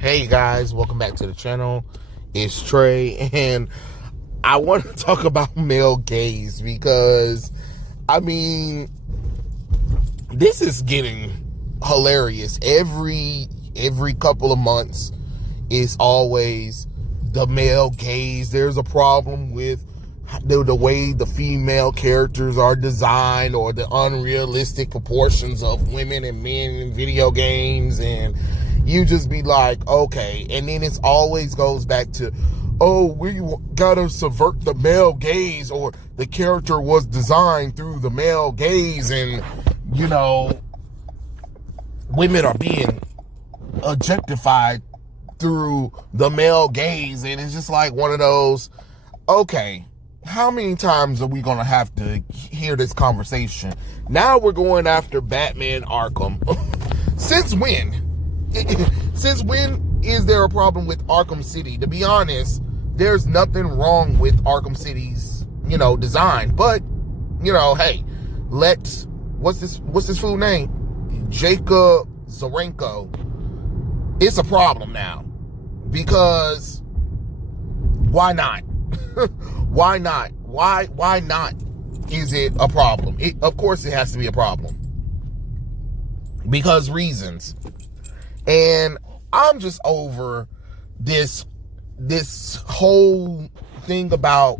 Hey guys, welcome back to the channel. It's Trey, and I want to talk about male gaze because, this is getting hilarious. Every couple of months, it's always the male gaze. There's a problem with the way the female characters are designed, or the unrealistic proportions of women and men in video games, and you just be like, okay. And then it always goes back to, oh, we gotta subvert the male gaze, or the character was designed through the male gaze, and women are being objectified through the male gaze. And it's just like one of those, okay, how many times are we gonna have to hear this conversation? Now we're going after Batman Arkham. Since when? Since when is there a problem with Arkham City? To be honest, there's nothing wrong with Arkham City's, design. But, hey, what's his full name? Jacob Zarenko. It's a problem now. Because why not? Why not? Why not is it a problem? Of course it has to be a problem. Because reasons. And I'm just over this whole thing about,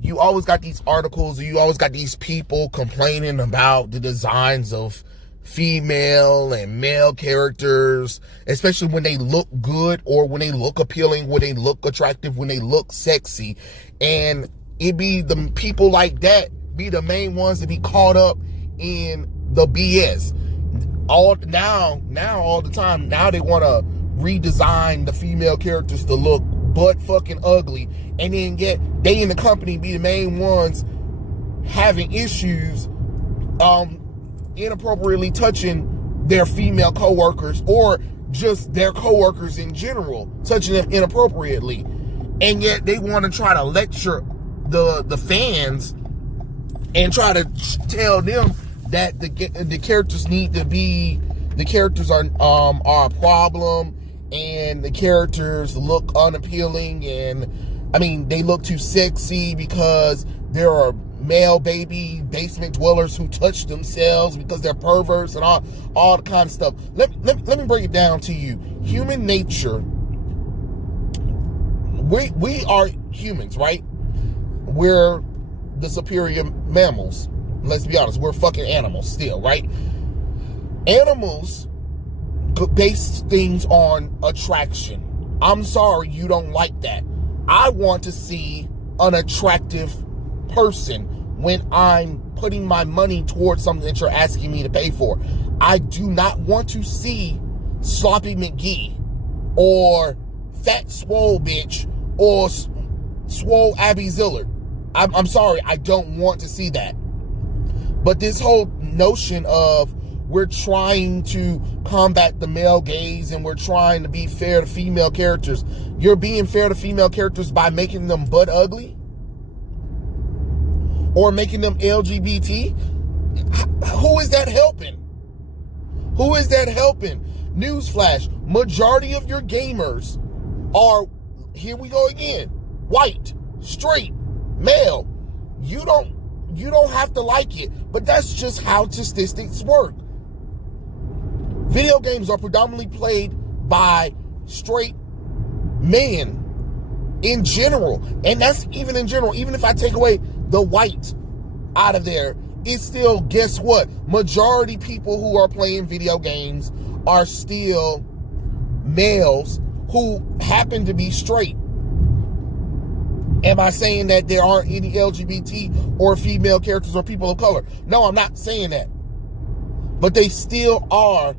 you always got these articles, or you always got these people complaining about the designs of female and male characters, especially when they look good, or when they look appealing, when they look attractive, when they look sexy. And it be the people like that be the main ones to be caught up in the BS. All the time, now they want to redesign the female characters to look butt fucking ugly, and then get they in the company be the main ones having issues, inappropriately touching their female coworkers, or just their coworkers in general, touching them inappropriately. And yet they want to try to lecture the fans and try to tell them that the characters need to be, the characters are a problem, and the characters look unappealing, and they look too sexy because there are male baby basement dwellers who touch themselves because they're perverts, and all the kind of stuff. Let me break it down to you. Human nature, we are humans, right? We're the superior mammals. Let's be honest, we're fucking animals still, right? Animals base things on attraction. I'm sorry you don't like that. I want to see an attractive person when I'm putting my money towards something that you're asking me to pay for. I do not want to see Sloppy McGee, or Fat Swole Bitch, or Swole Abby Zillard. I'm sorry, I don't want to see that. But this whole notion of we're trying to combat the male gaze, and we're trying to be fair to female characters. You're being fair to female characters by making them butt ugly? Or making them LGBT? Who is that helping? Who is that helping? Newsflash, majority of your gamers are, here we go again, white, straight, male. You don't have to like it, but that's just how statistics work. Video games are predominantly played by straight men in general. And that's even in general. Even if I take away the white out of there, it's still, guess what? Majority people who are playing video games are still males who happen to be straight. Am I saying that there aren't any LGBT or female characters or people of color? No, I'm not saying that. But they still are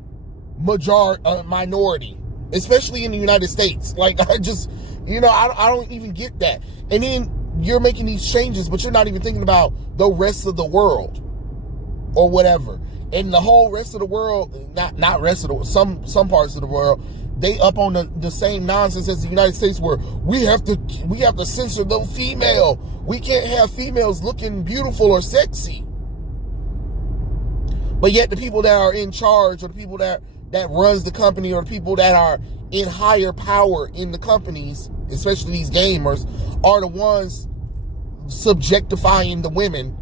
minority, especially in the United States. Like, I just, I don't even get that. And then you're making these changes, but you're not even thinking about the rest of the world or whatever. And the whole rest of the world, not rest of the world, some parts of the world, they up on the same nonsense as the United States, where we have to censor the female. We can't have females looking beautiful or sexy. But yet the people that are in charge, or the people that that runs the company or the people that are in higher power in the companies, especially these gamers, are the ones subjectifying the women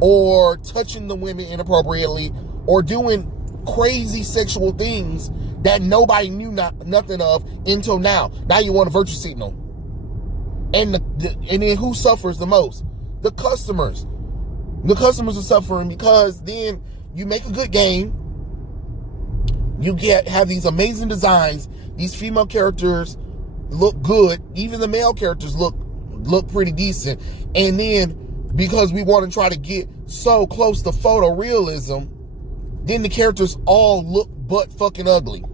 or touching the women inappropriately or doing crazy sexual things that nobody knew nothing of until now. Now you want a virtue signal. And then who suffers the most? The customers. The customers are suffering because then you make a good game. You have these amazing designs. These female characters look good. Even the male characters look pretty decent. And then because we want to try to get so close to photorealism, then the characters all look butt fucking ugly.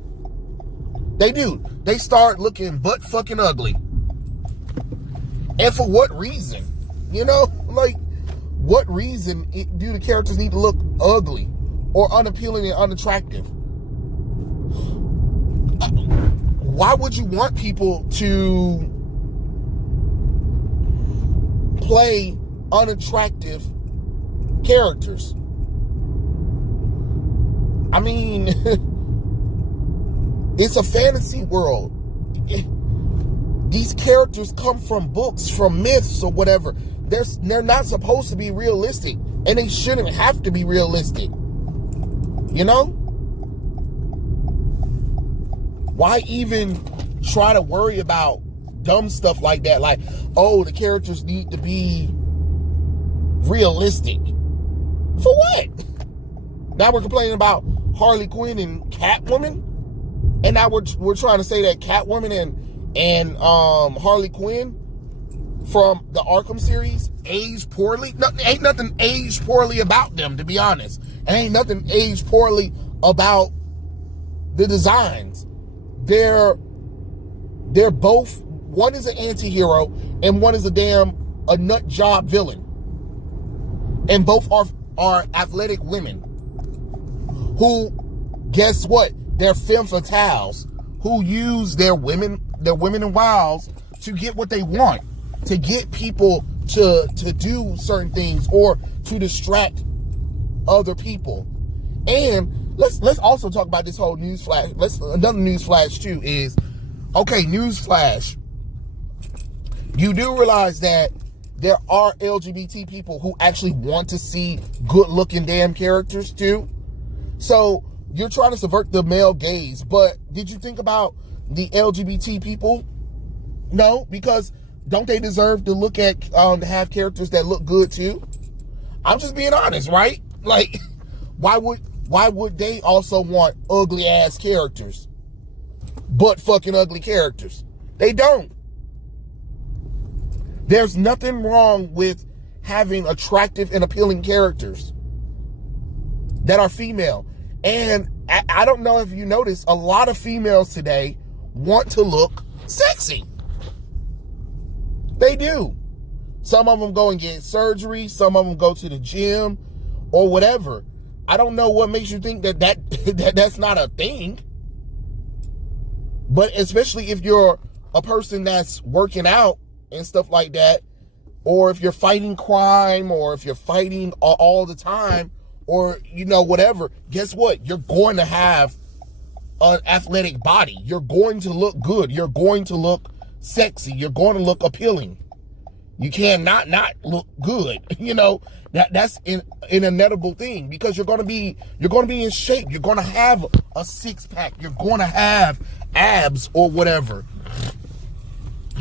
They do. They start looking butt fucking ugly. And for what reason? You know, like, what reason do the characters need to look ugly or unappealing and unattractive? Why would you want people to play unattractive characters? I mean, it's a fantasy world. These characters come from books, from myths or whatever. They're not supposed to be realistic, and they shouldn't have to be realistic. You know? Why even try to worry about dumb stuff like that? Like, oh, the characters need to be realistic. For what? Now we're complaining about Harley Quinn and Catwoman, and now we're trying to say that Catwoman and Harley Quinn from the Arkham series aged poorly. Ain't nothing aged poorly about them, to be honest. And ain't nothing aged poorly about the designs. They're both, one is an anti-hero and one is a nut job villain. And both are athletic women who, guess what? They're femme fatales who use their women and wiles to get what they want, to get people to do certain things or to distract other people. And let's also talk about this whole news flash. Another news flash too is, okay, news flash. You do realize that there are LGBT people who actually want to see good-looking damn characters too. So you're trying to subvert the male gaze, but did you think about the LGBT people? No, because don't they deserve to look at to have characters that look good too? I'm just being honest, right? Like, why would they also want ugly ass characters? But fucking ugly characters. They don't. There's nothing wrong with having attractive and appealing characters that are female. And I don't know if you notice, a lot of females today want to look sexy. They do. Some of them go and get surgery. Some of them go to the gym or whatever. I don't know what makes you think that's not a thing. But especially if you're a person that's working out and stuff like that, or if you're fighting crime, or if you're fighting all the time, or, you know, whatever, guess what? You're going to have an athletic body. You're going to look good. You're going to look sexy. You're going to look appealing. You cannot not look good. You know, that's an inevitable thing, because you're going to be in shape. You're going to have a six pack. You're going to have abs or whatever.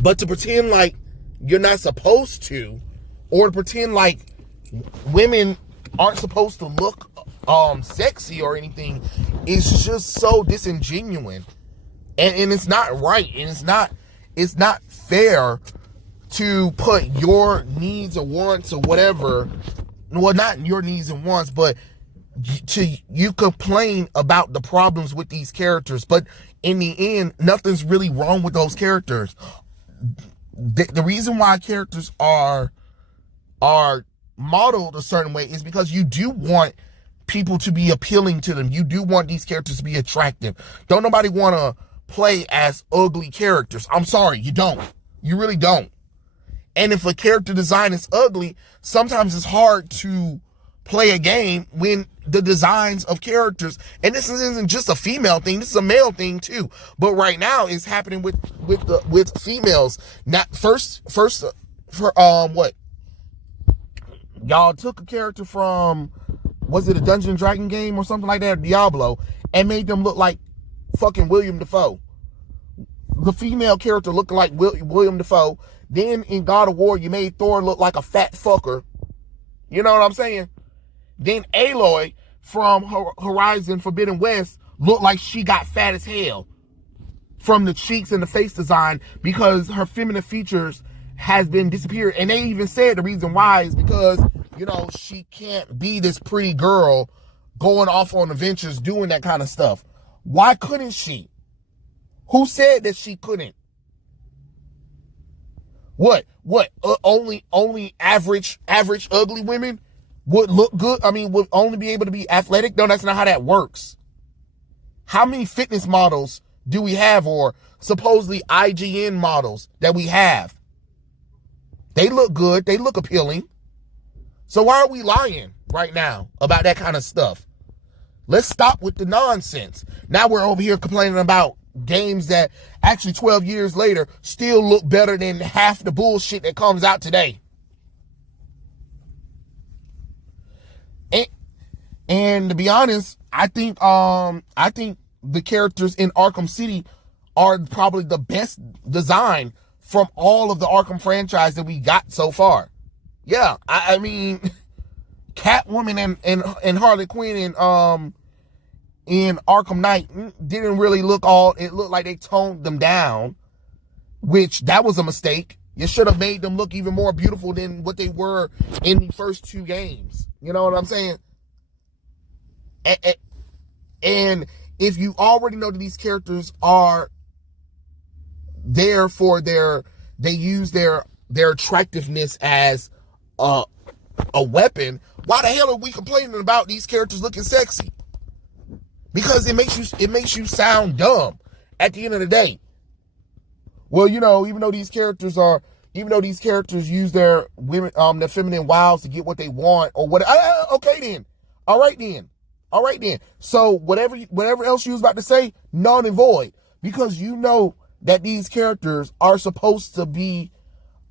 But to pretend like you're not supposed to, or to pretend like women aren't supposed to look sexy or anything, is just so disingenuous, and it's not right, and it's not fair to put your needs or wants or whatever, well, not your needs and wants, but you complain about the problems with these characters, but in the end, nothing's really wrong with those characters. The reason why characters are modeled a certain way is because you do want people to be appealing to them. You do want these characters to be attractive. Don't nobody want to play as ugly characters. I'm sorry, you don't. You really don't. And if a character design is ugly, sometimes it's hard to play a game when the designs of characters, and this isn't just a female thing, this is a male thing too, but right now it's happening with females. Not first for what, y'all took a character from, was it a Dungeon and Dragon game or something like that, Diablo, and made them look like fucking William Dafoe. The female character looked like William Dafoe. Then in God of War, you made Thor look like a fat fucker. You know what I'm saying? Then Aloy from Horizon Forbidden West looked like she got fat as hell from the cheeks and the face design, because her feminine features has been disappeared. And they even said the reason why is because, you know, she can't be this pretty girl going off on adventures doing that kind of stuff. Why couldn't she? Who said that she couldn't? What? Only average ugly women would look good? I mean, would only be able to be athletic? No, that's not how that works. How many fitness models do we have, or supposedly IGN models that we have? They look good. They look appealing. So why are we lying right now about that kind of stuff? Let's stop with the nonsense. Now we're over here complaining about games that actually 12 years later still look better than half the bullshit that comes out today. And to be honest, I think the characters in Arkham City are probably the best design from all of the Arkham franchise that we got so far. Yeah, I mean, Catwoman and Harley Quinn in Arkham Knight didn't really look all, it looked like they toned them down, which that was a mistake. You should have made them look even more beautiful than what they were in the first two games. You know what I'm saying? And if you already know that these characters are there for they use their attractiveness as a weapon, why the hell are we complaining about these characters looking sexy? Because it makes you sound dumb at the end of the day. Well, you know, even though these characters use their women, their feminine wiles to get what they want or what, okay then. All right then. So whatever else you was about to say, null and void. Because you know that these characters are supposed to be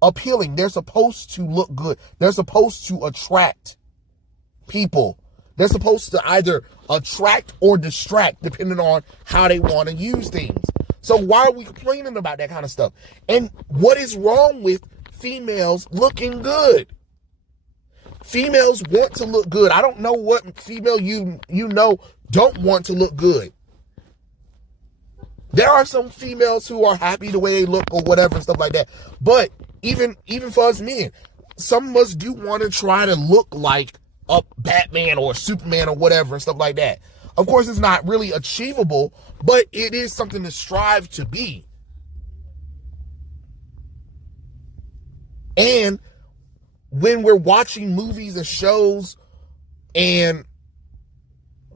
appealing. They're supposed to look good. They're supposed to attract people. They're supposed to either attract or distract depending on how they want to use things. So why are we complaining about that kind of stuff? And what is wrong with females looking good? Females want to look good. I don't know what female you know don't want to look good. There are some females who are happy the way they look or whatever and stuff like that. But even for us men, some of us do want to try to look like a Batman or a Superman or whatever and stuff like that. Of course, it's not really achievable, but it is something to strive to be. And when we're watching movies and shows and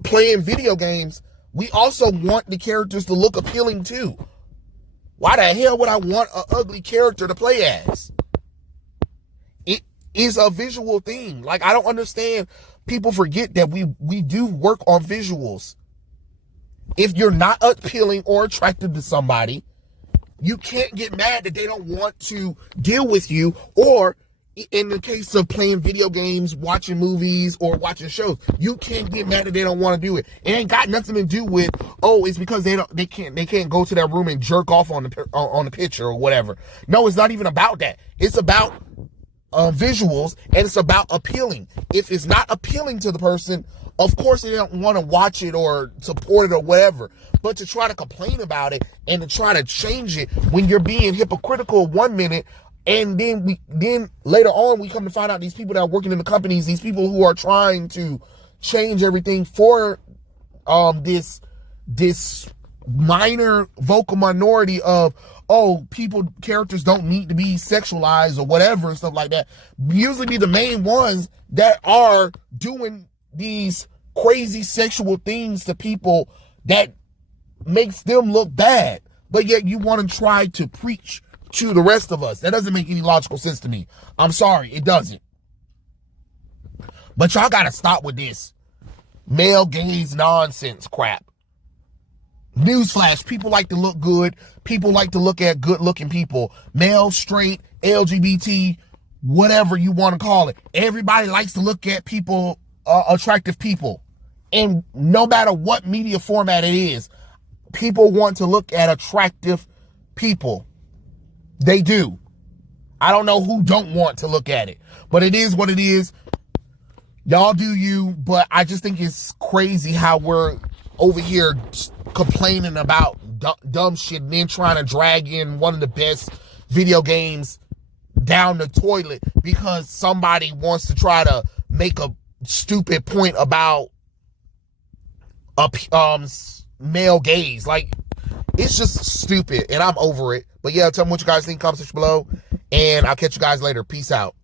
playing video games, we also want the characters to look appealing too. Why the hell would I want an ugly character to play as? It is a visual thing. Like, I don't understand. People forget that we do work on visuals. If you're not appealing or attracted to somebody, you can't get mad that they don't want to deal with you, or in the case of playing video games, watching movies, or watching shows, you can't get mad that they don't want to do it. It ain't got nothing to do with, oh, it's because they can't go to that room and jerk off on the picture or whatever. No, it's not even about that. It's about visuals, and it's about appealing. If it's not appealing to the person, of course they don't want to watch it or support it or whatever. But to try to complain about it and to try to change it when you're being hypocritical 1 minute, and then later on we come to find out these people that are working in the companies, these people who are trying to change everything for this minor vocal minority of, oh, characters don't need to be sexualized or whatever and stuff like that, usually be the main ones that are doing these crazy sexual things to people that makes them look bad. But yet you want to try to preach to the rest of us. That doesn't make any logical sense to me. I'm sorry, it doesn't. But y'all gotta stop with this male gaze nonsense crap. Newsflash, people like to look good. People like to look at good-looking people. Male, straight, LGBT, whatever you want to call it. Everybody likes to look at people, attractive people. And no matter what media format it is, people want to look at attractive people. They do. I don't know who don't want to look at it. But it is what it is. Y'all do you, but I just think it's crazy how we're over here complaining about dumb shit and then trying to drag in one of the best video games down the toilet because somebody wants to try to make a stupid point about male gaze. Like, it's just stupid, and I'm over it. But yeah, tell me what you guys think. Comment section below, and I'll catch you guys later. Peace out.